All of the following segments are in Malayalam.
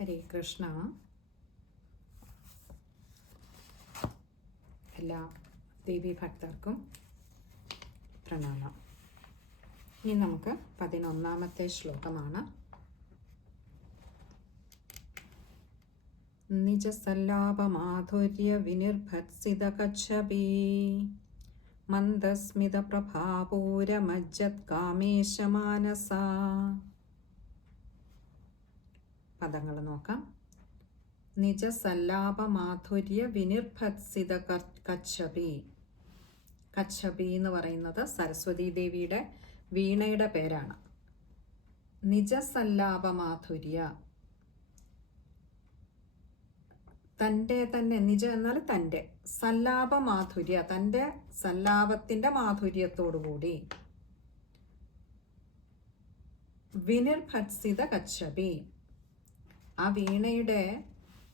ഹരേ കൃഷ്ണ. എല്ലാ ദേവീ ഭക്തർക്കും പ്രണാമം. ഇനി നമുക്ക് 11ാമത്തെ ശ്ലോകമാണ്. നിജസല്ലാപമാധുര്യ വിനിർഭത്സിത കച്ഛപി മന്ദസ്മിത പ്രഭാപൂരമജ്ജത് കാമേശമാനസ. പദങ്ങൾ നോക്കാം. നിജസല്ലാപമാധുര്യ വിനിർഭത്സിത കച്ഛപി. കച്ഛപി എന്ന് പറയുന്നത് സരസ്വതി ദേവിയുടെ വീണയുടെ പേരാണ്. നിജസല്ലാപമാധുര്യ, തൻ്റെ തന്നെ, നിജ എന്നാൽ തൻ്റെ, സല്ലാപമാധുര്യ തൻ്റെ സല്ലാപത്തിൻ്റെ മാധുര്യത്തോടുകൂടി, വിനിർഭത്സിത കച്ഛപി ആ വീണയുടെ,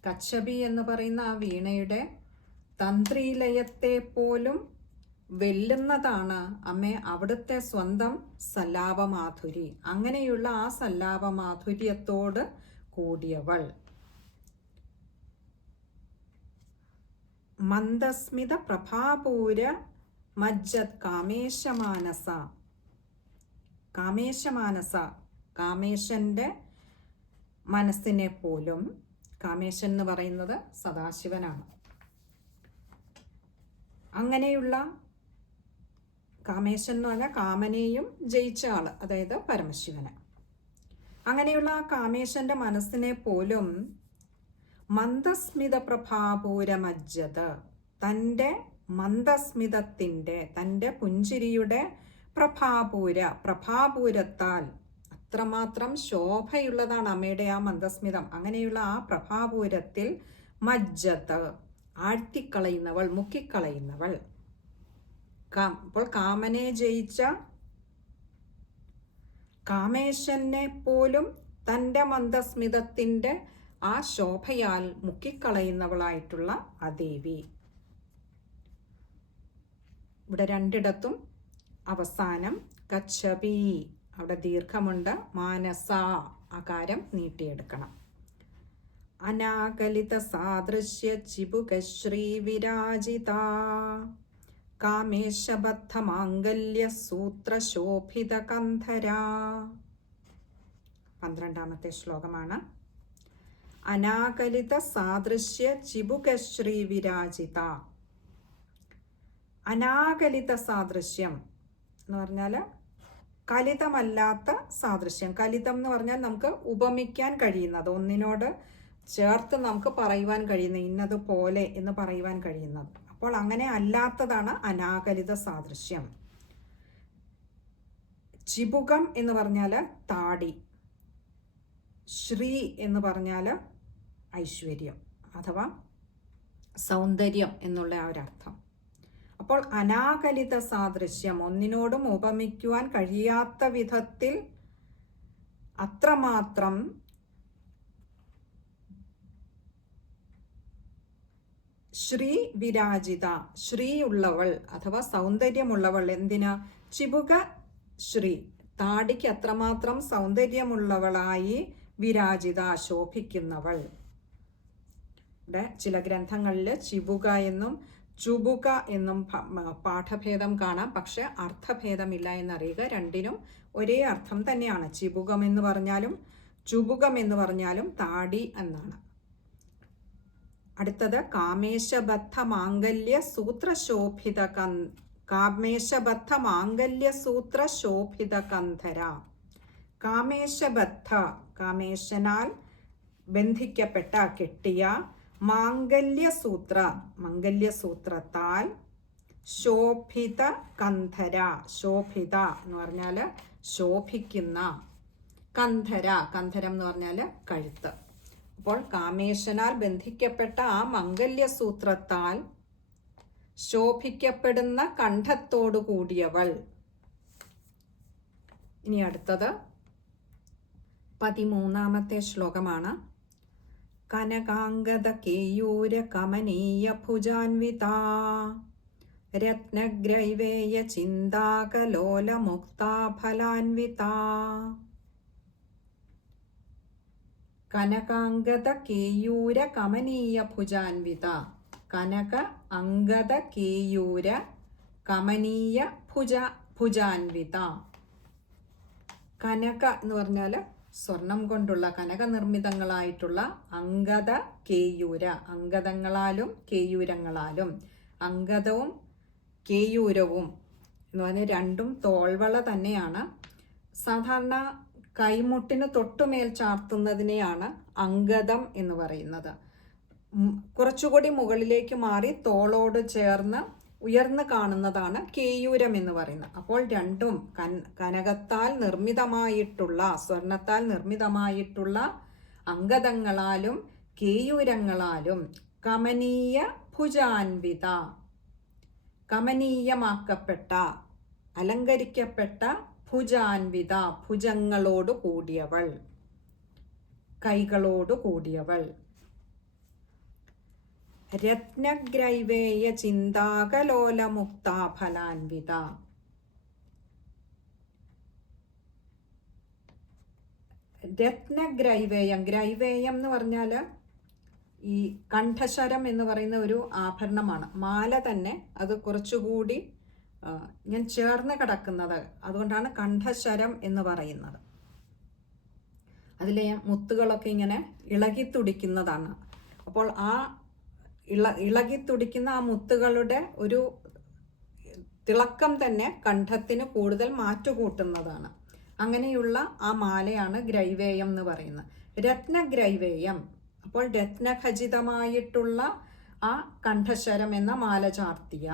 കച്ഛപി എന്ന് പറയുന്ന ആ വീണയുടെ തന്ത്രീലയത്തെ പോലും വെല്ലുന്നതാണ് അമ്മേ അവിടുത്തെ സ്വന്തം സല്ലാപമാധുരി. അങ്ങനെയുള്ള ആ സല്ലാപമാധുര്യത്തോട് കൂടിയവൾ. മന്ദസ്മിത പ്രഭാപൂര മജ്ജത് കാമേശമാനസ. കാമേശമാനസ, കാമേശന്റെ മനസ്സിനെ പോലും. കാമേശൻ എന്ന് പറയുന്നത് സദാശിവനാണ്. അങ്ങനെയുള്ള കാമേശൻ എന്ന് പറഞ്ഞാൽ കാമനെയും ജയിച്ച ആള്, അതായത് പരമശിവന്. അങ്ങനെയുള്ള ആ കാമേശന്റെ മനസ്സിനെ പോലും മന്ദസ്മിത പ്രഭാപൂരമജ്ജത്, തൻ്റെ മന്ദസ്മിതത്തിൻ്റെ, തൻ്റെ പുഞ്ചിരിയുടെ പ്രഭാപൂരത്താൽ, അത്രമാത്രം ശോഭയുള്ളതാണ് അമ്മയുടെ ആ മന്ദസ്മിതം. അങ്ങനെയുള്ള ആ പ്രഭാപൂരത്തിൽ മജ്ജത്ത്, ആഴ്ത്തിക്കളയുന്നവൾ, മുക്കിക്കളയുന്നവൾ. അപ്പോൾ കാമനെ ജയിച്ച കാമേശനെ പോലും തൻ്റെ മന്ദസ്മിതത്തിൻ്റെ ആ ശോഭയാൽ മുക്കിക്കളയുന്നവളായിട്ടുള്ള ആ ദേവി. ഇവിടെ രണ്ടിടത്തും അവസാനം കച്ഛപി, അവിടെ ദീർഘമുണ്ട്. മാനസ, ആകാരം നീട്ടിയെടുക്കണം. അനാകലിത സാദൃശ്യ ചിബുകശ്രീ വിരാജിത കാമേശബദ്ധ മാംഗല്യ സൂത്ര ശോഭിത കന്ധര. 12ാമത്തെ ശ്ലോകമാണ്. അനാകലിത സാദൃശ്യ ചിബുകശ്രീ വിരാജിത. അനാകലിത സാദൃശ്യം എന്ന് പറഞ്ഞാൽ കലിതമല്ലാത്ത സാദൃശ്യം. കലിതം എന്ന് പറഞ്ഞാൽ നമുക്ക് ഉപമിക്കാൻ കഴിയുന്നത്, ഒന്നിനോട് ചേർത്ത് നമുക്ക് പറയുവാൻ കഴിയുന്ന, ഇന്നതുപോലെ എന്ന് പറയുവാൻ കഴിയുന്നത്. അപ്പോൾ അങ്ങനെ അല്ലാത്തതാണ് അനാകലിത സാദൃശ്യം. ചിബുകം എന്ന് പറഞ്ഞാൽ താടി, ശ്രീ എന്ന് പറഞ്ഞാൽ ഐശ്വര്യം അഥവാ സൗന്ദര്യം എന്നുള്ള ആ ഒരർത്ഥം. അപ്പോൾ അനാകലിത സാദൃശ്യം, ഒന്നിനോടും ഉപമിക്കുവാൻ കഴിയാത്ത വിധത്തിൽ അത്രമാത്രം ശ്രീ വിരാജിത, ശ്രീ ഉള്ളവൾ അഥവാ സൗന്ദര്യമുള്ളവൾ. എന്തിനാ? ചിബുക ശ്രീ, താടിക്ക് അത്രമാത്രം സൗന്ദര്യമുള്ളവളായി വിരാജിത, ശോഭിക്കുന്നവൾ. ഇവിടെ ചില ഗ്രന്ഥങ്ങളിൽ ചിബുക എന്നും ചുബുക എന്നും പാഠഭേദം കാണാം. പക്ഷെ അർത്ഥഭേദമില്ല എന്നറിയുക. രണ്ടിനും ഒരേ അർത്ഥം തന്നെയാണ്. ചിബുകം എന്ന് പറഞ്ഞാലും ചുബുകം എന്ന് പറഞ്ഞാലും താടി എന്നാണ്. അടുത്തത് കാമേശബദ്ധ മാംഗല്യ സൂത്ര ശോഭിത കാമേശബദ്ധ മാംഗല്യ സൂത്ര ശോഭിത കന്ധര. കാമേശബദ്ധ, കാമേശനാൽ ബന്ധിക്കപ്പെട്ട, കെട്ടിയ, മാംഗല്യസൂത്ര, മംഗല്യസൂത്രത്താൽ, ശോഭിത കന്ധര, ശോഭിത എന്ന് പറഞ്ഞാൽ ശോഭിക്കുന്ന, കന്ധര, കന്ധരം എന്ന് പറഞ്ഞാൽ കഴുത്ത്. അപ്പോൾ കാമേശനാൽ ബന്ധിക്കപ്പെട്ട ആ മംഗല്യസൂത്രത്താൽ ശോഭിക്കപ്പെടുന്ന കണ്ഠത്തോടു കൂടിയവൾ. ഇനി അടുത്തത് 13ാമത്തെ ശ്ലോകമാണ്. കനകാംഗത കേയൂര കമനീയ ഭുജാൻവിത രത്നഗ്രൈവേയ ചിന്താകലോല മുക്താഫലാൻവിത. കനകാംഗത കേയൂര കമനീയ ഭുജാൻവിത. കനക അംഗത കേയൂര കമനീയ ഭുജാൻവിത. കനക എന്ന് പറഞ്ഞാൽ സ്വർണം കൊണ്ടുള്ള കനകനിർമ്മിതങ്ങളായിട്ടുള്ള അംഗത കേയൂര, അംഗതങ്ങളാലും കേയൂരങ്ങളാലും. അംഗതവും കേയൂരവും എന്ന് പറഞ്ഞാൽ രണ്ടും തോൾവള തന്നെയാണ്. സാധാരണ കൈമുട്ടിന് തൊട്ടുമേൽ ചാർത്തുന്നതിനെയാണ് അംഗതം എന്ന് പറയുന്നത്. കുറച്ചുകൂടി മുകളിലേക്ക് മാറി തോളോട് ചേർന്ന് ഉയർന്നു കാണുന്നതാണ് കേയൂരം എന്ന് പറയുന്നത്. അപ്പോൾ രണ്ടും കനകത്താൽ നിർമ്മിതമായിട്ടുള്ള, സ്വർണത്താൽ നിർമ്മിതമായിട്ടുള്ള അംഗതങ്ങളാലും കേയൂരങ്ങളാലും കമനീയ ഭുജാൻവിത, കമനീയമാക്കപ്പെട്ട, അലങ്കരിക്കപ്പെട്ട ഭുജാൻവിത, ഭുജങ്ങളോട് കൂടിയവൾ, കൈകളോട് കൂടിയവൾ. രത്നഗ്രൈവേയ ചിന്താകലോലമുക്താഫലാൻവിത. രത്നഗ്രൈവേയം, ഗ്രൈവേയം എന്ന് പറഞ്ഞാൽ ഈ കണ്ഠശരം എന്ന് പറയുന്ന ഒരു ആഭരണമാണ്. മാല തന്നെ അത് കുറച്ചുകൂടി ഞാൻ ചേർന്ന് കിടക്കുന്നത്, അതുകൊണ്ടാണ് കണ്ഠശരം എന്ന് പറയുന്നത്. അതിലെ മുത്തുകളൊക്കെ ഇങ്ങനെ ഇളകിത്തുടിക്കുന്നതാണ്. അപ്പോൾ ആ ഇളകിത്തുടിക്കുന്ന ആ മുത്തുകളുടെ ഒരു തിളക്കം തന്നെ കണ്ഠത്തിന് കൂടുതൽ മാറ്റുകൂട്ടുന്നതാണ്. അങ്ങനെയുള്ള ആ മാലയാണ് ഗ്രൈവേയം എന്ന് പറയുന്നത്. രത്നഗ്രൈവേയം, അപ്പോൾ രത്നഖചിതമായിട്ടുള്ള ആ കണ്ഠശരം എന്ന മാല ചാർത്തിയ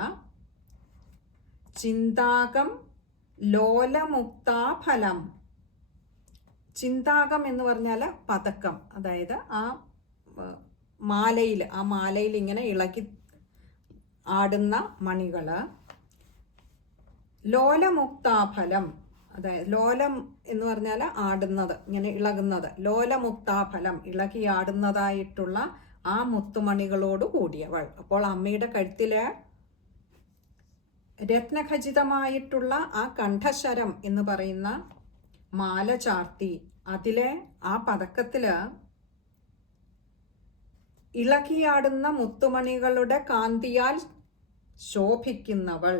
ചിന്താകം ലോലമുക്താഫലം. ചിന്താകം എന്ന് പറഞ്ഞാൽ പതക്കം, അതായത് ആ മാലയിൽ ഇങ്ങനെ ഇളകി ആടുന്ന മണികള്. ലോലമുക്താഫലം, അതായത് ലോലം എന്ന് പറഞ്ഞാൽ ആടുന്നത്, ഇങ്ങനെ ഇളകുന്നത്. ലോലമുക്താഫലം, ഇളകിയാടുന്നതായിട്ടുള്ള ആ മുത്തുമണികളോട് കൂടിയവൾ. അപ്പോൾ അമ്മയുടെ കഴുത്തില് രത്നഖചിതമായിട്ടുള്ള ആ കണ്ഠശരം എന്ന് പറയുന്ന മാല ചാർത്തി അതിലെ ആ പതക്കത്തില് ഇളകിയാടുന്ന മുത്തുമണികളുടെ കാന്തിയാൽ ശോഭിക്കുന്നവൾ,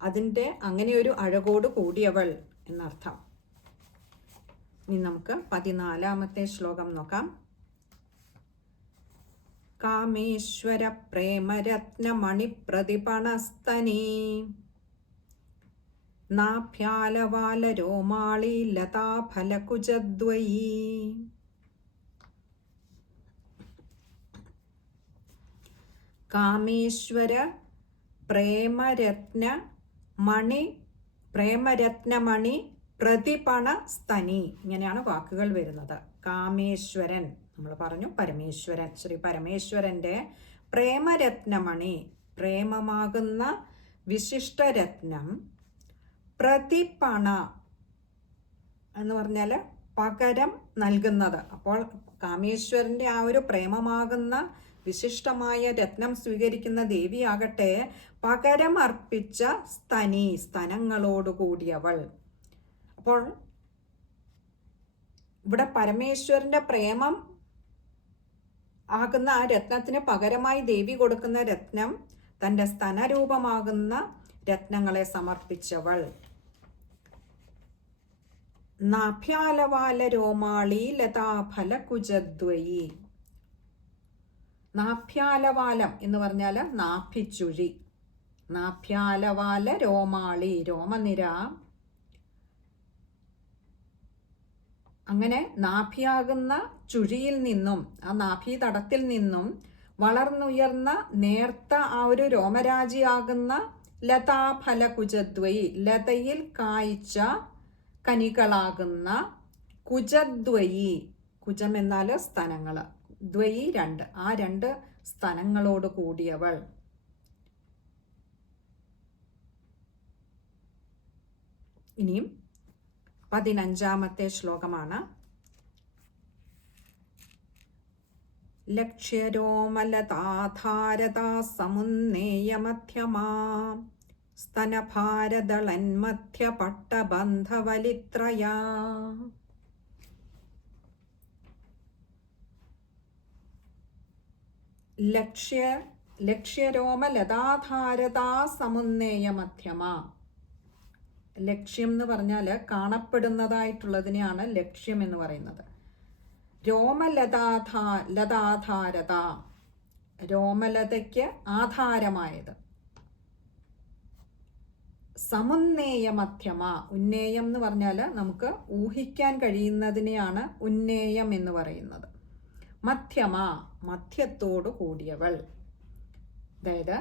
അതിൻ്റെ അങ്ങനെ ഒരു അഴകോട് കൂടിയവൾ എന്നർത്ഥം. ഇനി നമുക്ക് 14ാമത്തെ ശ്ലോകം നോക്കാം. കാമേശ്വര പ്രേമരത്നമണിപ്രതിപണസ്തനീ നാഭ്യാലവാലരോമാളി ലതാഫലകുജദ്വയീ. കാമേശ്വര പ്രേമരത്നമണി പ്രതിപണ സ്തനി, ഇങ്ങനെയാണ് വാക്കുകൾ വരുന്നത്. കാമേശ്വരൻ, നമ്മൾ പറഞ്ഞു പരമേശ്വരൻ, ശ്രീ പരമേശ്വരൻ്റെ പ്രേമരത്നമണി, പ്രേമമാകുന്ന വിശിഷ്ടരത്നം, പ്രതിപണ എന്ന് പറഞ്ഞാൽ പകരം നൽകുന്നത്. അപ്പോൾ കാമേശ്വരൻ്റെ ആ ഒരു പ്രേമമാകുന്ന വിശിഷ്ടമായ രത്നം സ്വീകരിക്കുന്ന ദേവിയാകട്ടെ പകരം അർപ്പിച്ച സ്തനി, സ്തനങ്ങളോടുകൂടിയവൾ. അപ്പോൾ ഇവിടെ പരമേശ്വരന്റെ പ്രേമം ആകുന്ന ആ രത്നത്തിന് പകരമായി ദേവി കൊടുക്കുന്ന രത്നം തൻ്റെ സ്തനരൂപമാകുന്ന രത്നങ്ങളെ സമർപ്പിച്ചവൾ. നാഭ്യാലവാല രോമാളി ലതാഫലകുജദ്വയീ. നാഭ്യാലവാലം എന്ന് പറഞ്ഞാൽ നാഭിച്ചുഴി. നാഭ്യാലവാല രോമാളി, രോമനിര. അങ്ങനെ നാഭിയാകുന്ന ചുഴിയിൽ നിന്നും, ആ നാഭീതടത്തിൽ നിന്നും വളർന്നുയർന്ന നേർത്ത ആ ഒരു രോമരാജിയാകുന്ന ലതാഫലകുജദ്വയി, ലതയിൽ കായ്ച്ച കനികളാകുന്ന കുജദ്വയി, കുജം എന്നാൽ സ്തനങ്ങൾ, ദ്വയി രണ്ട്, ആ രണ്ട് സ്തനങ്ങളോട് കൂടിയവൾ. ഇനിയും 15ാമത്തെ ശ്ലോകമാണ്. ലക്ഷ്യരോമലതാധാരതാ സമുന്നേയമധ്യമാ സ്തനഭാരദളന്മധ്യപട്ടബന്ധവലിത്രയാ. ലക്ഷ്യരോമ ലതാധാരതാ സമുന്നേയ മധ്യമ. ലക്ഷ്യം എന്ന് പറഞ്ഞാൽ കാണപ്പെടുന്നതായിട്ടുള്ളതിനെയാണ് ലക്ഷ്യം എന്ന് പറയുന്നത്. ലതാധാരത, രോമലതയ്ക്ക് ആധാരമായത്. സമുന്നേയ മധ്യമ, ഉന്നേയം എന്ന് പറഞ്ഞാൽ നമുക്ക് ഊഹിക്കാൻ കഴിയുന്നതിനെയാണ് ഉന്നേയം എന്ന് പറയുന്നത്. മധ്യമ, മധ്യത്തോടു കൂടിയവൾ. അതായത്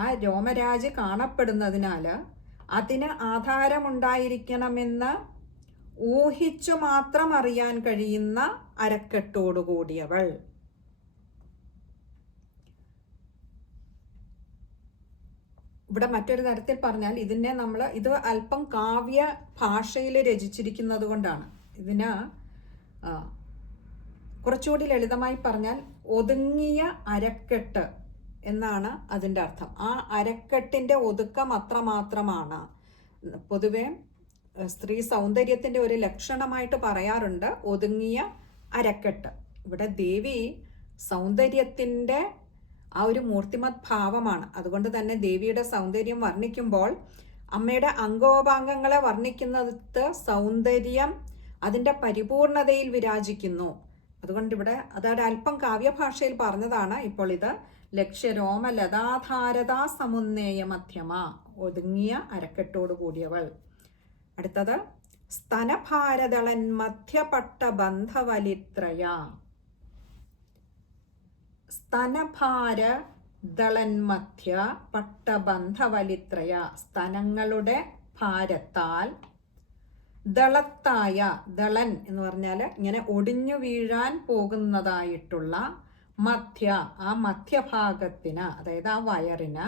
ആ രോമരാജ് കാണപ്പെടുന്നതിനാൽ അതിന് ആധാരമുണ്ടായിരിക്കണമെന്ന് ഊഹിച്ചു മാത്രം അറിയാൻ കഴിയുന്ന അരക്കെട്ടോടു കൂടിയവൾ. ഇവിടെ മറ്റൊരു തരത്തിൽ പറഞ്ഞാൽ ഇത് അല്പം കാവ്യ ഭാഷയിൽ രചിച്ചിരിക്കുന്നത് കൊണ്ടാണ്. ഇതിന് കുറച്ചുകൂടി ലളിതമായി പറഞ്ഞാൽ ഒതുങ്ങിയ അരക്കെട്ട് എന്നാണ് അതിൻ്റെ അർത്ഥം. ആ അരക്കെട്ടിൻ്റെ ഒതുക്കം അത്രമാത്രമാണ്. പൊതുവെ സ്ത്രീ സൗന്ദര്യത്തിൻ്റെ ഒരു ലക്ഷണമായിട്ട് പറയാറുണ്ട് ഒതുങ്ങിയ അരക്കെട്ട്. ഇവിടെ ദേവി സൗന്ദര്യത്തിൻ്റെ ആ ഒരു മൂർത്തിമത് ഭാവമാണ്. അതുകൊണ്ട് തന്നെ ദേവിയുടെ സൗന്ദര്യം വർണ്ണിക്കുമ്പോൾ അമ്മയുടെ അംഗോപാംഗങ്ങളെ വർണ്ണിക്കുന്നത് സൗന്ദര്യം അതിൻ്റെ പരിപൂർണതയിൽ വിരാജിക്കുന്നു. അതുകൊണ്ട് ഇവിടെ അതൊരല്പം കാവ്യഭാഷയിൽ പറഞ്ഞതാണ്. ഇപ്പോൾ ഇത് ലക്ഷ്യരോമ ലതാധാരതാ സമുന്നേയ മധ്യമ, ഒതുങ്ങിയ അരക്കെട്ടോട് കൂടിയവൾ. അടുത്തത് സ്തനഭാരദളൻ മധ്യപട്ട ബന്ധവലിത്രയ. സ്തനഭാരദളൻ മധ്യ പട്ടബന്ധവലിത്രയ, സ്തനങ്ങളുടെ ഭാരത്താൽ ദളത്തായ, ദളൻ എന്ന് പറഞ്ഞാൽ ഇങ്ങനെ ഒടിഞ്ഞു വീഴാൻ പോകുന്നതായിട്ടുള്ള മധ്യ, ആ മധ്യഭാഗത്തിന്, അതായത് ആ വയറിന്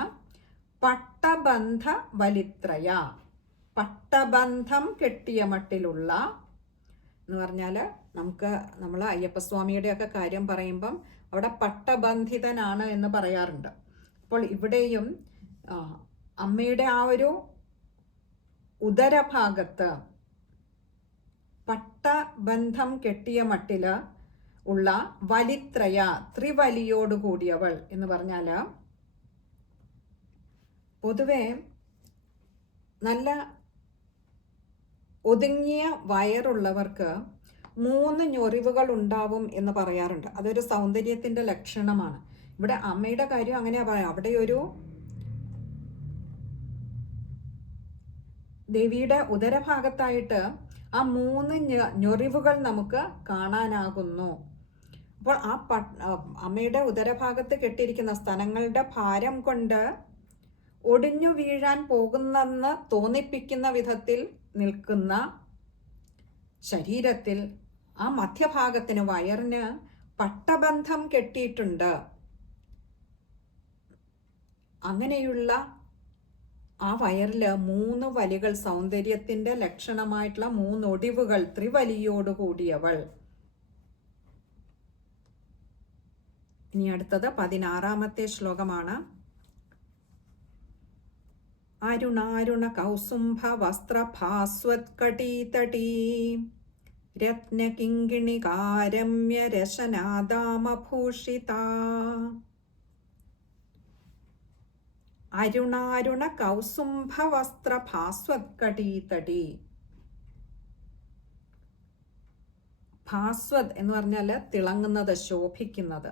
പട്ടബന്ധ വലിത്രയ, പട്ടബന്ധം കെട്ടിയ മട്ടിലുള്ള എന്ന് പറഞ്ഞാൽ നമ്മൾ അയ്യപ്പസ്വാമിയുടെയൊക്കെ കാര്യം പറയുമ്പം അവിടെ പട്ടബന്ധിതനാണ് എന്ന് പറയാറുണ്ട്. അപ്പോൾ ഇവിടെയും അമ്മയുടെ ആ ഒരു ഉദരഭാഗത്ത് പട്ടബന്ധം കെട്ടിയ മട്ടില് ഉള്ള വലിത്രയ, ത്രിവലിയോടുകൂടിയവൾ എന്ന് പറഞ്ഞാൽ പൊതുവെ നല്ല ഒതുങ്ങിയ വയറുള്ളവർക്ക് 3 ഞൊറിവുകൾ ഉണ്ടാവും എന്ന് പറയാറുണ്ട്. അതൊരു സൗന്ദര്യത്തിന്റെ ലക്ഷണമാണ്. ഇവിടെ അമ്മയുടെ കാര്യം അങ്ങനെയാ പറയാം. അവിടെ ഒരു ദേവിയുടെ ഉദരഭാഗത്തായിട്ട് ആ 3 ഞൊറിവുകൾ നമുക്ക് കാണാനാകുന്നു. അപ്പോൾ ആ അമ്മയുടെ ഉദരഭാഗത്ത് കെട്ടിയിരിക്കുന്ന സ്തനങ്ങളുടെ ഭാരം കൊണ്ട് ഒടിഞ്ഞു വീഴാൻ പോകുന്നെന്ന് തോന്നിപ്പിക്കുന്ന വിധത്തിൽ നിൽക്കുന്ന ശരീരത്തിൽ ആ മധ്യഭാഗത്തിന്, വയറിന് പട്ടബന്ധം കെട്ടിയിട്ടുണ്ട്. അങ്ങനെയുള്ള ആ വയറിൽ 3 വലികൾ, സൗന്ദര്യത്തിന്റെ ലക്ഷണമായിട്ടുള്ള 3 ഒടിവുകൾ, ത്രിവലിയോടുകൂടിയവൾ. ഇനി അടുത്തത് 16ാമത്തെ ശ്ലോകമാണ്. അരുണാരുണ കൗസുംഭ വസ്ത്രഭാസ്വത്കടീതടീ രത്നകിങ്കിണികാരമ്യ രശനാദാമഭൂഷിതാ. അരുണാരുണ കൗസുംഭ വസ്ത്രഭാസ്വത്കടീതടീ. ഭാസ്വത് എന്ന് പറഞ്ഞാൽ തിളങ്ങുന്നത്, ശോഭിക്കുന്നത്.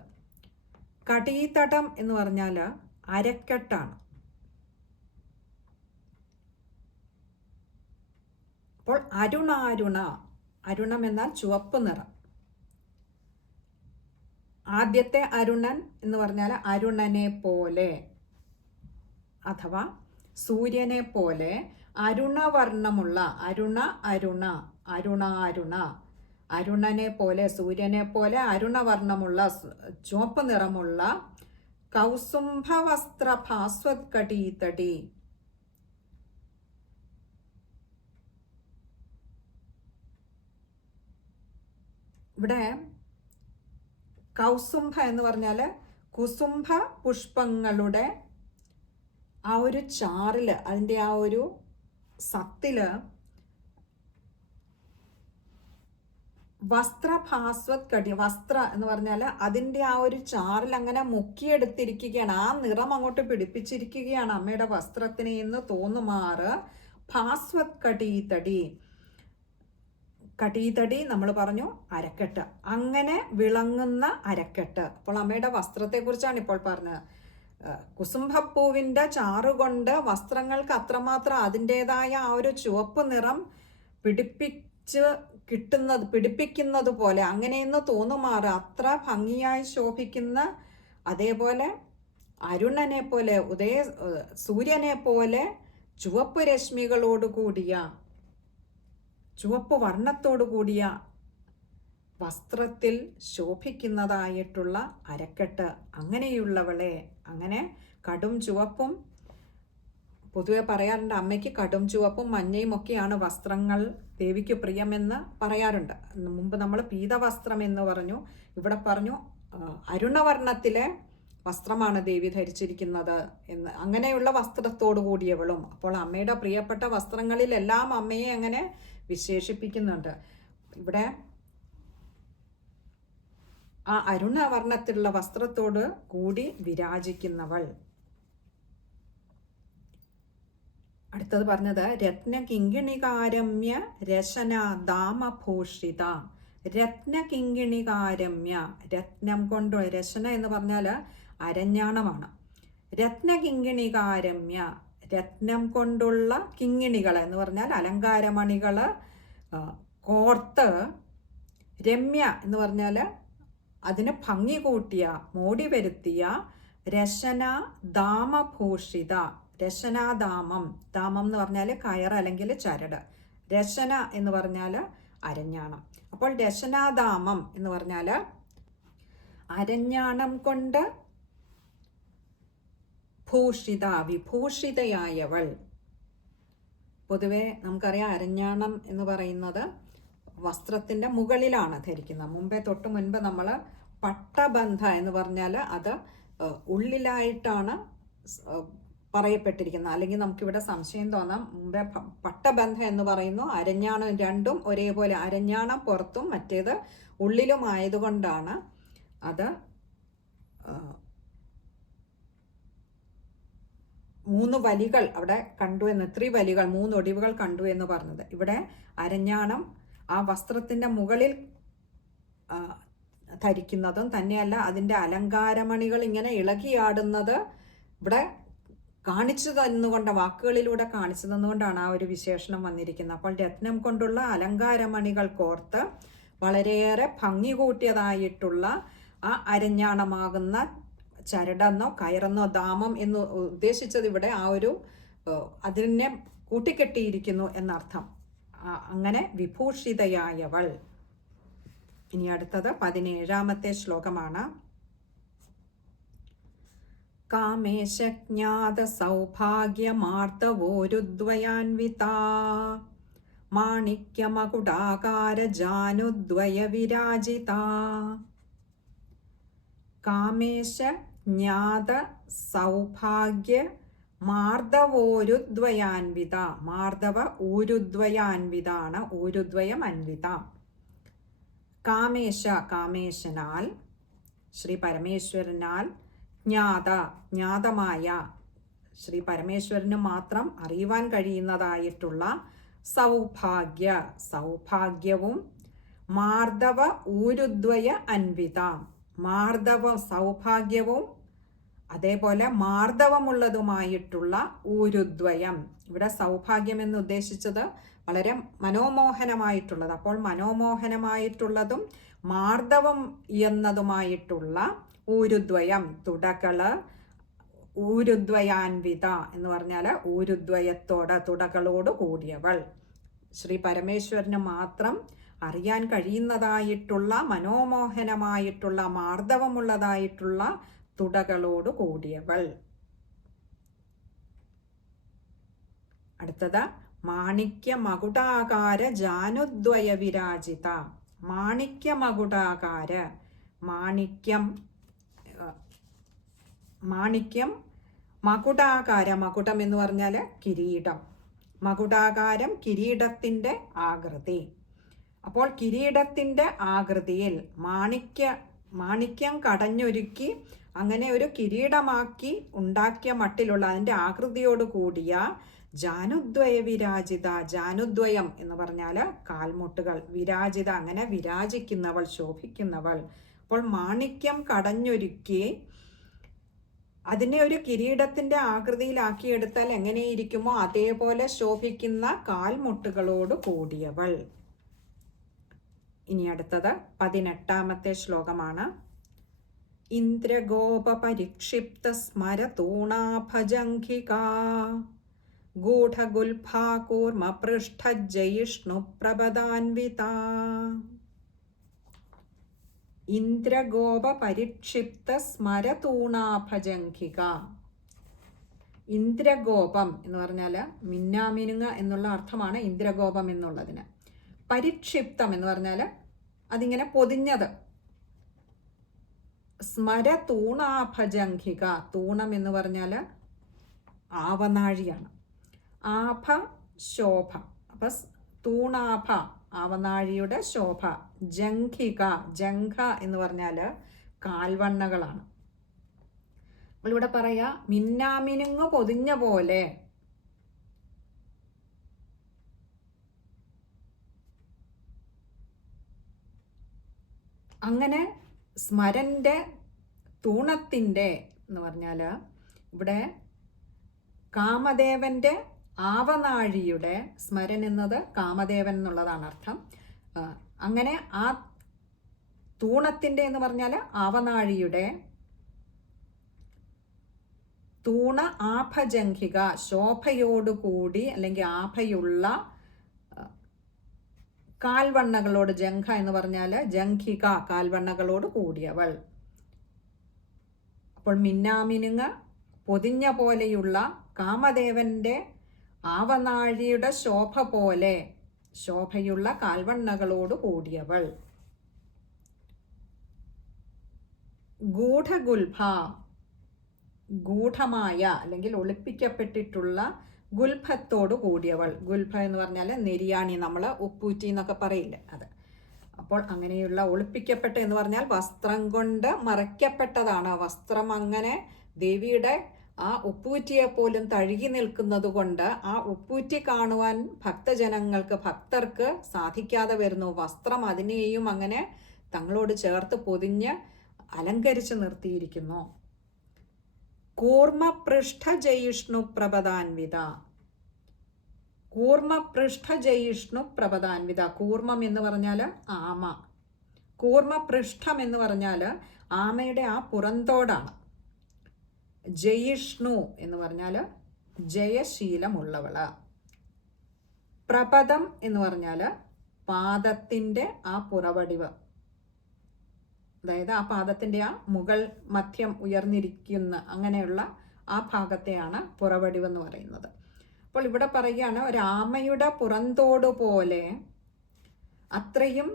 കടീതടം എന്ന് പറഞ്ഞാൽ അരക്കെട്ടാണ്. അപ്പോൾ അരുണാരുണ, അരുണം എന്നാൽ ചുവപ്പ് നിറം. ആദ്യത്തെ അരുണൻ എന്ന് പറഞ്ഞാൽ അരുണനെ പോലെ അഥവാ സൂര്യനെ പോലെ അരുണവർണ്ണമുള്ള, അരുണാരുണ, അരുണനെ പോലെ, സൂര്യനെ പോലെ അരുണവർണ്ണമുള്ള, ചുവപ്പ് നിറമുള്ള കൗസുംഭ വസ്ത്ര ഭാസ്വത്കടീതടീ. ഇവിടെ കൗസുംഭ എന്ന് പറഞ്ഞാൽ കുസുംഭ പുഷ്പങ്ങളുടെ ആ ഒരു ചാറില്, അതിൻ്റെ ആ ഒരു സത്തില് വസ്ത്രഭാസ്വത് കടി, വസ്ത്ര എന്ന് പറഞ്ഞാൽ അതിൻ്റെ ആ ഒരു ചാറിൽ അങ്ങനെ മുക്കിയെടുത്തിരിക്കുകയാണ്, ആ നിറം അങ്ങോട്ട് പിടിപ്പിച്ചിരിക്കുകയാണ് അമ്മയുടെ വസ്ത്രത്തിന് എന്ന് തോന്നുമാറ്. ഭാസ്വത് കടീതടി, കടീതടി നമ്മൾ പറഞ്ഞു അരക്കെട്ട്, അങ്ങനെ വിളങ്ങുന്ന അരക്കെട്ട്. അപ്പോൾ അമ്മയുടെ വസ്ത്രത്തെക്കുറിച്ചാണ് ഇപ്പോൾ പറഞ്ഞത്. കുസുംബപ്പൂവിൻ്റെ ചാറുകൊണ്ട് വസ്ത്രങ്ങൾക്ക് അത്രമാത്രം അതിൻ്റെതായ ആ ഒരു ചുവപ്പ് നിറം പിടിപ്പിക്കുന്നത് പോലെ, അങ്ങനെയെന്ന് തോന്നുമാറ് അത്ര ഭംഗിയായി ശോഭിക്കുന്ന, അതേപോലെ അരുണനെ പോലെ, സൂര്യനെ പോലെ ചുവപ്പ് രശ്മികളോട് കൂടിയ, ചുവപ്പ് വർണ്ണത്തോടു കൂടിയ വസ്ത്രത്തിൽ ശോഭിക്കുന്നതായിട്ടുള്ള അരക്കെട്ട്, അങ്ങനെയുള്ളവളെ. അങ്ങനെ കടും ചുവപ്പും, പൊതുവെ പറയാറുണ്ട് അമ്മയ്ക്ക് കടും ചുവപ്പും മഞ്ഞയും ഒക്കെയാണ് വസ്ത്രങ്ങൾ ദേവിക്ക് പ്രിയമെന്ന് പറയാറുണ്ട്. മുമ്പ് നമ്മൾ പീതവസ്ത്രം എന്ന് പറഞ്ഞു, ഇവിടെ പറഞ്ഞു അരുണവർണ്ണത്തിലെ വസ്ത്രമാണ് ദേവി ധരിച്ചിരിക്കുന്നത് എന്ന്. അങ്ങനെയുള്ള വസ്ത്രത്തോടു കൂടിയവളും. അപ്പോൾ അമ്മയുടെ പ്രിയപ്പെട്ട വസ്ത്രങ്ങളിലെല്ലാം അമ്മയെ അങ്ങനെ വിശേഷിപ്പിക്കുന്നുണ്ട്. ഇവിടെ ആ അരുണവർണ്ണത്തിലുള്ള വസ്ത്രത്തോട് കൂടി വിരാജിക്കുന്നവൾ. അടുത്തത് പറഞ്ഞത് രത്നകിങ്കിണികാരമ്യ രശന ദാമഭൂഷിത. രത്നകിങ്കിണികാരമ്യ, രത്നം കൊണ്ട്, രശന എന്ന് പറഞ്ഞാൽ അരഞ്ഞാണമാണ്. രത്നകിങ്കിണികാരമ്യ, രത്നം കൊണ്ടുള്ള കിങ്ങിണികൾ എന്ന് പറഞ്ഞാൽ അലങ്കാരമണികൾ കോർത്ത്, രമ്യ എന്ന് പറഞ്ഞാൽ അതിന് ഭംഗി കൂട്ടിയ, മോടി വരുത്തിയ, രശന ദാമഭൂഷിത, രശനാദാമം, ദാമം എന്ന് പറഞ്ഞാൽ കയർ അല്ലെങ്കിൽ ചരട്, രശന എന്ന് പറഞ്ഞാൽ അരഞ്ഞാണം. അപ്പോൾ രശനാദാമം എന്ന് പറഞ്ഞാൽ അരഞ്ഞാണം കൊണ്ട് ഭൂഷിത, വിഭൂഷിതയായവൾ. പൊതുവെ നമുക്കറിയാം അരഞ്ഞാണം എന്ന് പറയുന്നത് വസ്ത്രത്തിൻ്റെ മുകളിലാണ് ധരിക്കുന്നത്. തൊട്ട് മുൻപ് നമ്മൾ പട്ടബന്ധ എന്ന് പറഞ്ഞാൽ അത് ഉള്ളിലായിട്ടാണ് പറയപ്പെട്ടിരിക്കുന്നത്. അല്ലെങ്കിൽ നമുക്കിവിടെ സംശയം തോന്നാം. മുമ്പേ പട്ടബന്ധ എന്ന് പറയുന്നു, അരഞ്ഞാണം രണ്ടും ഒരേപോലെ, അരഞ്ഞാണം പുറത്തും മറ്റേത് ഉള്ളിലും ആയതുകൊണ്ടാണ് അത് 3 വലികൾ അവിടെ കണ്ടു എന്ന്, 3 വലികൾ, 3 ഒടിവുകൾ കണ്ടു എന്ന് പറഞ്ഞത്. ഇവിടെ അരഞ്ഞാണം ആ വസ്ത്രത്തിൻ്റെ മുകളിൽ ധരിക്കുന്നതും തന്നെയല്ല, അതിൻ്റെ അലങ്കാരമണികൾ ഇങ്ങനെ ഇളകിയാടുന്നത് ഇവിടെ കാണിച്ചു തന്നുകൊണ്ട്, വാക്കുകളിലൂടെ കാണിച്ചു തന്നുകൊണ്ടാണ് ആ ഒരു വിശേഷണം വന്നിരിക്കുന്നത്. അപ്പോൾ രത്നം കൊണ്ടുള്ള അലങ്കാരമണികൾ കോർത്ത് വളരെയേറെ ഭംഗി കൂട്ടിയതായിട്ടുള്ള ആ അരഞ്ഞാണമാകുന്ന ചരടെന്നോ കയറെന്നോ ദാമം എന്ന് ഉദ്ദേശിച്ചത് ഇവിടെ ആ ഒരു അതിനെ കൂട്ടിക്കെട്ടിയിരിക്കുന്നു എന്നർത്ഥം. അങ്ങനെ വിഭൂഷിതയായവൾ. ഇനി അടുത്തത് 17ാമത്തെ ശ്ലോകമാണ്. കാമേശജ്ഞാത സൗഭാഗ്യമാർത്തവോരുദ്വയാൻവിതാ മാണിക്യമകുടാകാര ജാനുദ്വയ വിരാജിതാ. കാമേശജ്ഞാത സൗഭാഗ്യ മാർദ്ദവോരുദ്വയാൻവിത, മാർദ്ദവ ഊരുദ്വയാൻവിതാണ്, ഊരുദ്വയം അൻവിത. കാമേശ, കാമേശനാൽ, ശ്രീ പരമേശ്വരനാൽ, ജ്ഞാത, ജ്ഞാതമായ, ശ്രീ പരമേശ്വരന് മാത്രം അറിയുവാൻ കഴിയുന്നതായിട്ടുള്ള സൗഭാഗ്യ, സൗഭാഗ്യവും, മാർദ്ദവ ഊരുദ്വയ അൻവിത, മാർദ്ദവ സൗഭാഗ്യവും അതേപോലെ മാർദ്ദവമുള്ളതുമായിട്ടുള്ള ഊരുദ്വയം. ഇവിടെ സൗഭാഗ്യം എന്ന് ഉദ്ദേശിച്ചത് വളരെ മനോമോഹനമായിട്ടുള്ളത്. അപ്പോൾ മനോമോഹനമായിട്ടുള്ളതും മാർദ്ദവം എന്നതുമായിട്ടുള്ള ഊരുദ്വയം, തുടകള്, ഊരുദ്വയാൻവിത എന്ന് പറഞ്ഞാൽ ഊരുദ്വയത്തോട്, തുടകളോട് കൂടിയവൾ. ശ്രീ പരമേശ്വരന് മാത്രം അറിയാൻ കഴിയുന്നതായിട്ടുള്ള മനോമോഹനമായിട്ടുള്ള മാർദ്ദവമുള്ളതായിട്ടുള്ള തുടകളോട് കൂടിയവൾ. അടുത്തത് മാണിക്യ മകുടാകാര ജാനുദ്വയ വിരാജിത. മാണിക്യ മകുടാകാര, മാണിക്യം, മാണിക്യം, മകുടാകാര, മകുടം എന്ന് പറഞ്ഞാൽ കിരീടം, മകുടാകാരം കിരീടത്തിൻ്റെ ആകൃതി. അപ്പോൾ കിരീടത്തിൻ്റെ ആകൃതിയിൽ മാണിക്യം കടഞ്ഞൊരുക്കി അങ്ങനെ ഒരു കിരീടമാക്കി ഉണ്ടാക്കിയ മട്ടിലുള്ള അതിൻ്റെ ആകൃതിയോട് കൂടിയ ജാനുദ്വയ വിരാജിത, ജാനുദ്വയം എന്ന് പറഞ്ഞാൽ കാൽമുട്ടുകൾ, വിരാജിത അങ്ങനെ വിരാജിക്കുന്നവൾ, ശോഭിക്കുന്നവൾ. അപ്പോൾ മാണിക്യം കടഞ്ഞൊരുക്കി അതിനെ ഒരു കിരീടത്തിൻ്റെ ആകൃതിയിലാക്കിയെടുത്താൽ എങ്ങനെയിരിക്കുമോ അതേപോലെ ശോഭിക്കുന്ന കാൽമുട്ടുകളോട് കൂടിയവൾ. ഇനി അടുത്തത് 18ാമത്തെ ശ്ലോകമാണ്. ഇന്ദ്രഗോപ പരിക്ഷിപ്ത സ്മരതൂണാഭജംഘികാ ഗൂഢഗുൽഫാ കൂർമ പൃഷ്ഠജയിഷ്ണു പ്രപദാൻവിത. ഇന്ദ്രഗോപ പരിക്ഷിപ്ത സ്മരതൂണാഭജംഘിക. ഇന്ദ്രഗോപം എന്ന് പറഞ്ഞാൽ മിന്നാമിനുങ്ങ എന്നുള്ള അർത്ഥമാണ് ഇന്ദ്രഗോപം എന്നുള്ളതിന്. പരിക്ഷിപ്തം എന്ന് പറഞ്ഞാൽ അതിങ്ങനെ പൊതിഞ്ഞത്. സ്മരതൂണാഭജംഘിക, തൂണം എന്ന് പറഞ്ഞാൽ ആവനാഴിയാണ്. ആഭ ശോഭ, അപ്പം തൂണാഭ ആവനാഴിയുടെ ശോഭ. ജംഘിക, ജംഘ എന്ന് പറഞ്ഞാൽ കാൽവണ്ണകളാണ്. അപ്പോൾ ഇവിടെ പറയാ മിന്നാമിനുങ്ങ് പൊതിഞ്ഞ പോലെ. അങ്ങനെ സ്മരൻ്റെ തൂണത്തിൻ്റെ എന്ന് പറഞ്ഞാൽ ഇവിടെ കാമദേവൻ്റെ ആവനാഴിയുടെ, സ്മരൻ എന്നത് കാമദേവൻ എന്നുള്ളതാണ് അർത്ഥം. അങ്ങനെ ആ തൂണത്തിൻ്റെ എന്ന് പറഞ്ഞാൽ ആവനാഴിയുടെ തൂണ ആഭജംഘിക, ശോഭയോടുകൂടി അല്ലെങ്കിൽ ആഭയുള്ള കാൽവണ്ണകളോട്, ജംഘ എന്ന് പറഞ്ഞാൽ ജംഘിക കാൽവണ്ണകളോട് കൂടിയവൾ. അപ്പോൾ മിന്നാമിനുങ്ങ പൊതിഞ്ഞ പോലെയുള്ള കാമദേവന്റെ ആവനാഴിയുടെ ശോഭ പോലെ ശോഭയുള്ള കാൽവണ്ണകളോട് കൂടിയവൾ. ഗൂഢഗുൽഫ, ഗൂഢമായ അല്ലെങ്കിൽ ഒളിപ്പിക്കപ്പെട്ടിട്ടുള്ള ഗുൽഫത്തോട് കൂടിയവൾ. ഗുൽഫ എന്ന് പറഞ്ഞാൽ നെരിയാണി, നമ്മൾ ഉപ്പൂറ്റി എന്നൊക്കെ പറയില്ലേ അത്. അപ്പോൾ അങ്ങനെയുള്ള ഒളിപ്പിക്കപ്പെട്ട എന്ന് പറഞ്ഞാൽ വസ്ത്രം കൊണ്ട് മറയ്ക്കപ്പെട്ടതാണ്. വസ്ത്രം അങ്ങനെ ദേവിയുടെ ആ ഉപ്പൂറ്റിയെ പോലും തഴുകി നിൽക്കുന്നത് കൊണ്ട് ആ ഉപ്പൂറ്റി കാണുവാൻ ഭക്തർക്ക് സാധിക്കാതെ വരുന്നു. വസ്ത്രം അതിനെയും അങ്ങനെ തങ്ങളോട് ചേർത്ത് പൊതിഞ്ഞ് അലങ്കരിച്ച് നിർത്തിയിരിക്കുന്നു. കൂർമ്മപൃഷ്ഠജയിഷ്ണു പ്രപദാൻവിത, കൂർമ്മപൃഷ്ഠജയിഷ്ണു പ്രപദാൻവിത. കൂർമ്മം എന്ന് പറഞ്ഞാൽ ആമ, കൂർമ്മപൃഷ്ഠം എന്ന് പറഞ്ഞാൽ ആമയുടെ ആ പുറന്തോടാണ്. ജയിഷ്ണു എന്ന് പറഞ്ഞാൽ ജയശീലമുള്ളവള്. പ്രപദം എന്ന് പറഞ്ഞാൽ പാദത്തിൻ്റെ ആ പുറവടിവ്, അതായത് ആ പാദത്തിൻ്റെ ആ മുകൾ മധ്യം ഉയർന്നിരിക്കുന്ന അങ്ങനെയുള്ള ആ ഭാഗത്തെയാണ് പുറവടിവ് എന്ന് പറയുന്നത്. അപ്പോൾ ഇവിടെ പറയുകയാണ് ഒരാമയുടെ പുറന്തോട് പോലെ അത്രയും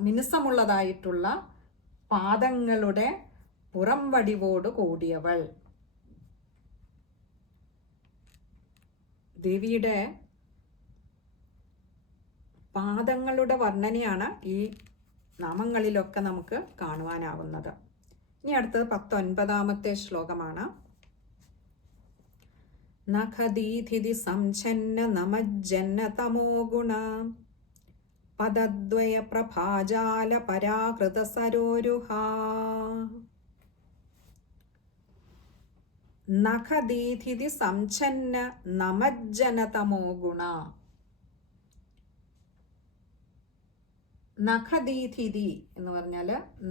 മിനുസമുള്ളതായിട്ടുള്ള പാദങ്ങളുടെ പുറം വടിവോട് കൂടിയവൾ. ദേവിയുടെ പാദങ്ങളുടെ വർണ്ണനയാണ് ഈ നാമങ്ങളിലൊക്കെ നമുക്ക് കാണുവാനാവുന്നത്. ഇനി അടുത്തത് 19ാമത്തെ ശ്ലോകമാണ്. നഖദീധിതി സംഛന്ന നമജ്ജന്ന തമോ ഗുണ പദദ്വയ പ്രഭാജാല പരാകൃത സരോരുഹാ. നഖദീധിതി സംഛന്ന നമജ്ജന തമോ ഗുണ. നഖദീധിതി എന്ന് പറഞ്ഞാൽ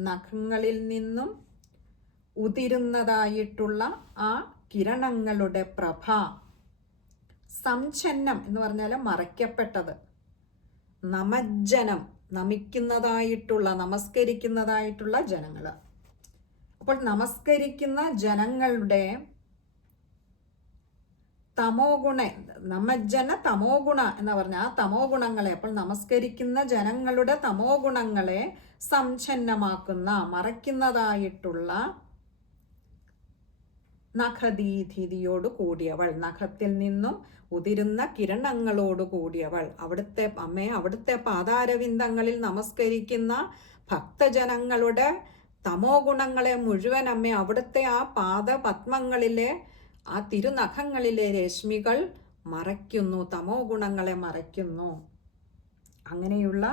നഖങ്ങളിൽ നിന്നും ഉതിരുന്നതായിട്ടുള്ള ആ കിരണങ്ങളുടെ പ്രഭ. സംഛന്നം എന്ന് പറഞ്ഞാൽ മറയ്ക്കപ്പെട്ടത്. നമജ്ജനം നമിക്കുന്നതായിട്ടുള്ള, നമസ്കരിക്കുന്നതായിട്ടുള്ള ജനങ്ങൾ. അപ്പോൾ നമസ്കരിക്കുന്ന ജനങ്ങളുടെ തമോ ഗുണ, നമജ്ജന തമോ ഗുണ എന്ന് പറഞ്ഞാൽ ആ തമോ ഗുണങ്ങളെ, അപ്പോൾ നമസ്കരിക്കുന്ന ജനങ്ങളുടെ തമോ ഗുണങ്ങളെ സംഛന്നമാക്കുന്ന, മറയ്ക്കുന്നതായിട്ടുള്ള നഖദീധിതിയോട് കൂടിയവൾ, നഖത്തിൽ നിന്നും ഉതിരുന്ന കിരണങ്ങളോട് കൂടിയവൾ. അവിടുത്തെ പാതാരവിന്ദങ്ങളിൽ നമസ്കരിക്കുന്ന ഭക്തജനങ്ങളുടെ തമോ ഗുണങ്ങളെ മുഴുവൻ അവിടുത്തെ ആ പാദപത്മങ്ങളിലെ ആ തിരുനഖങ്ങളിലെ രശ്മികൾ മറയ്ക്കുന്നു, തമോ ഗുണങ്ങളെ മറയ്ക്കുന്നു. അങ്ങനെയുള്ള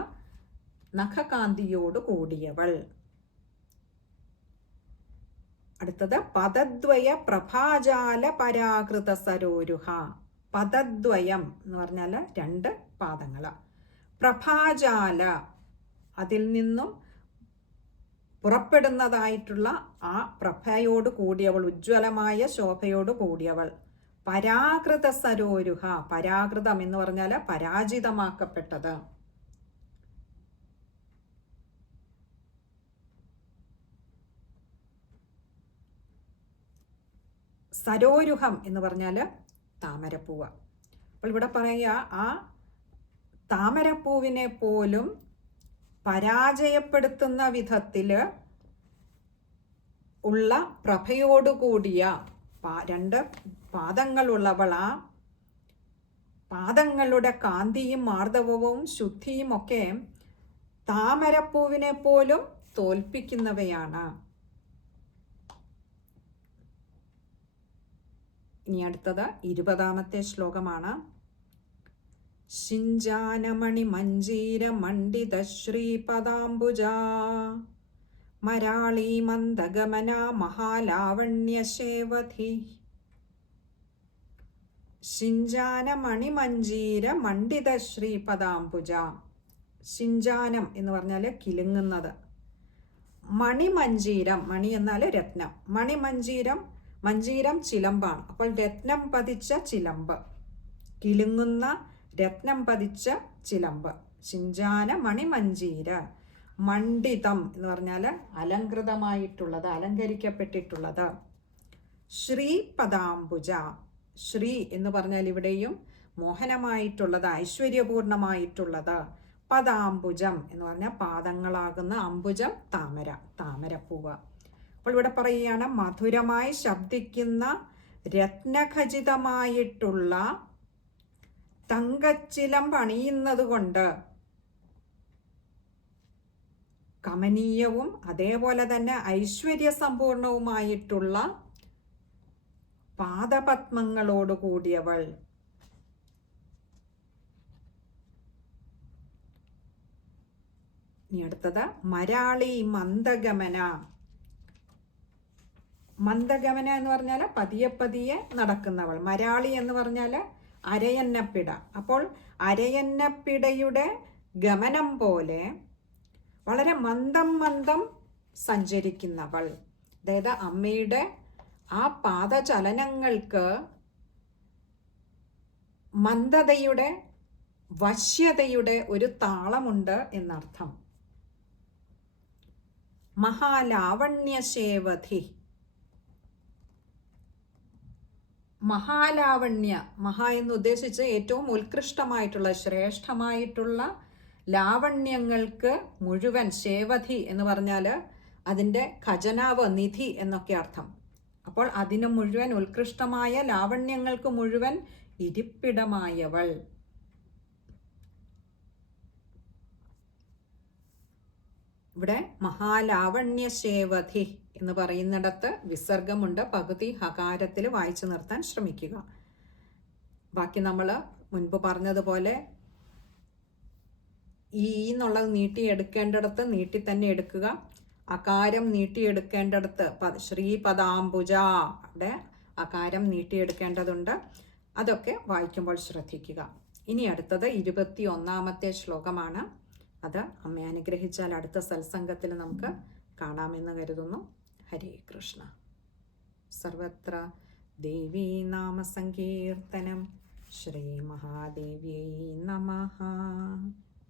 നഖകാന്തിയോട് കൂടിയവൾ. അടുത്തത് പദദ്വയ പ്രഭാജാല പരാകൃത സരോരുഹ. പദദ്വയം എന്ന് പറഞ്ഞാൽ 2 പാദങ്ങൾ. പ്രഭാജാല, അതിൽ നിന്നും പുറപ്പെടുന്നതായിട്ടുള്ള ആ പ്രഭയോട് കൂടിയവൾ, ഉജ്ജ്വലമായ ശോഭയോട് കൂടിയവൾ. പരാകൃത സരോരുഹ, പരാകൃതം എന്ന് പറഞ്ഞാൽ പരാജിതമാക്കപ്പെട്ടത്. സരോരുഹം എന്ന് പറഞ്ഞാൽ താമരപ്പൂവ്. അപ്പോൾ ഇവിടെ പറയുക, ആ താമരപ്പൂവിനെ പോലും പരാജയപ്പെടുത്തുന്ന വിധത്തിൽ ഉള്ള പ്രഭയോടുകൂടിയ 2 പാദങ്ങളുള്ളവൾ. ആ പാദങ്ങളുടെ കാന്തിയും മാർദ്ദവവും ശുദ്ധിയും ഒക്കെ താമരപ്പൂവിനെ പോലും തോൽപ്പിക്കുന്നവയാണ്. ഇനി അടുത്തത് 20ാമത്തെ ശ്ലോകമാണ്. ശിഞ്ചാനമണി മഞ്ജീര മണ്ഡിത ശ്രീപദാംബുജ മരാളീ മന്ദഗമന മഹാലാവണ്യ ശേവധി. ശിഞ്ചാനമണി മഞ്ജീര മണ്ഡിത ശ്രീപദാംബുജ. ശിഞ്ചാനം എന്ന് പറഞ്ഞാൽ കിലുങ്ങുന്നത്. മണിമഞ്ജീരം, മണി എന്നാൽ രത്നം. മണിമഞ്ജീരം, മഞ്ജീരം ചിലമ്പാണ്. അപ്പോൾ രത്നം പതിച്ച ചിലമ്പ്, കിലുങ്ങുന്ന രത്നം പതിച്ച ചിലമ്പ്. ശിഞ്ചാന മണിമഞ്ജീര. മണ്ഡിതം എന്ന് പറഞ്ഞാൽ അലങ്കൃതമായിട്ടുള്ളത്, അലങ്കരിക്കപ്പെട്ടിട്ടുള്ളത്. ശ്രീപദാംബുജ. ശ്രീ എന്ന് പറഞ്ഞാൽ ഇവിടെയും മോഹനമായിട്ടുള്ളത്, ഐശ്വര്യപൂർണമായിട്ടുള്ളത്. പദാംബുജം എന്ന് പറഞ്ഞാൽ പാദങ്ങളാകുന്ന, അംബുജം താമര, താമരപ്പൂവ്. അപ്പോൾ ഇവിടെ പറയുകയാണ്, മധുരമായി ശബ്ദിക്കുന്ന രത്നഖചിതമായിട്ടുള്ള തങ്കച്ചിലമ്പ് അണിയുന്നത് കൊണ്ട് കമനീയവും അതേപോലെ തന്നെ ഐശ്വര്യസമ്പൂർണവുമായിട്ടുള്ള പാദപത്മങ്ങളോട് കൂടിയവൾ. ഇനി അടുത്തത് മരാളി മന്ദഗമന. മന്ദഗമന എന്ന് പറഞ്ഞാൽ പതിയെ പതിയെ നടക്കുന്നവൾ. മരാളി എന്ന് പറഞ്ഞാൽ അരയന്നപ്പിട. അപ്പോൾ അരയന്നപ്പിടയുടെ ഗമനം പോലെ വളരെ മന്ദം മന്ദം സഞ്ചരിക്കുന്നവൾ. അതായത് അമ്മയുടെ ആ പാദചലനങ്ങൾക്ക് മന്ദതയുടെ, വശ്യതയുടെ ഒരു താളമുണ്ട് എന്നർത്ഥം. മഹാലാവണ്യശേവധി. മഹാലാവണ്യ, മഹാ എന്ന് ഉദ്ദേശിച്ച് ഏറ്റവും ഉത്കൃഷ്ടമായിട്ടുള്ള, ശ്രേഷ്ഠമായിട്ടുള്ള ലാവണ്യങ്ങൾക്ക് മുഴുവൻ. ശേവധി എന്ന് പറഞ്ഞാൽ അതിൻ്റെ ഖജനാവ്, നിധി എന്നൊക്കെ അർത്ഥം. അപ്പോൾ അതിന് മുഴുവൻ, ഉത്കൃഷ്ടമായ ലാവണ്യങ്ങൾക്ക് മുഴുവൻ ഇരിപ്പിടമായവൾ. ഇവിടെ മഹാലാവണ്യശേവധി എന്ന് പറയുന്നിടത്ത് വിസർഗമുണ്ട്. പകുതി ഹകാരത്തിൽ വായിച്ചു നിർത്താൻ ശ്രമിക്കുക. ബാക്കി നമ്മൾ മുൻപ് പറഞ്ഞതുപോലെ ഈ എന്നുള്ളത് നീട്ടിയെടുക്കേണ്ടിടത്ത് നീട്ടി തന്നെ എടുക്കുക. അകാരം നീട്ടിയെടുക്കേണ്ടിടത്ത് ശ്രീപദാംബുജ, അവിടെ അകാരം നീട്ടിയെടുക്കേണ്ടതുണ്ട്. അതൊക്കെ വായിക്കുമ്പോൾ ശ്രദ്ധിക്കുക. ഇനി അടുത്തത് 21ാമത്തെ ശ്ലോകമാണ്. അത് അമ്മ അനുഗ്രഹിച്ചാൽ അടുത്ത സത്സംഗത്തിൽ നമുക്ക് കാണാമെന്ന് കരുതുന്നു. ഹരേ കൃഷ്ണ. സർവത്ര ദേവീ നാമസങ്കീർത്തനം. ശ്രീ മഹാദേവ്യൈ നമഃ.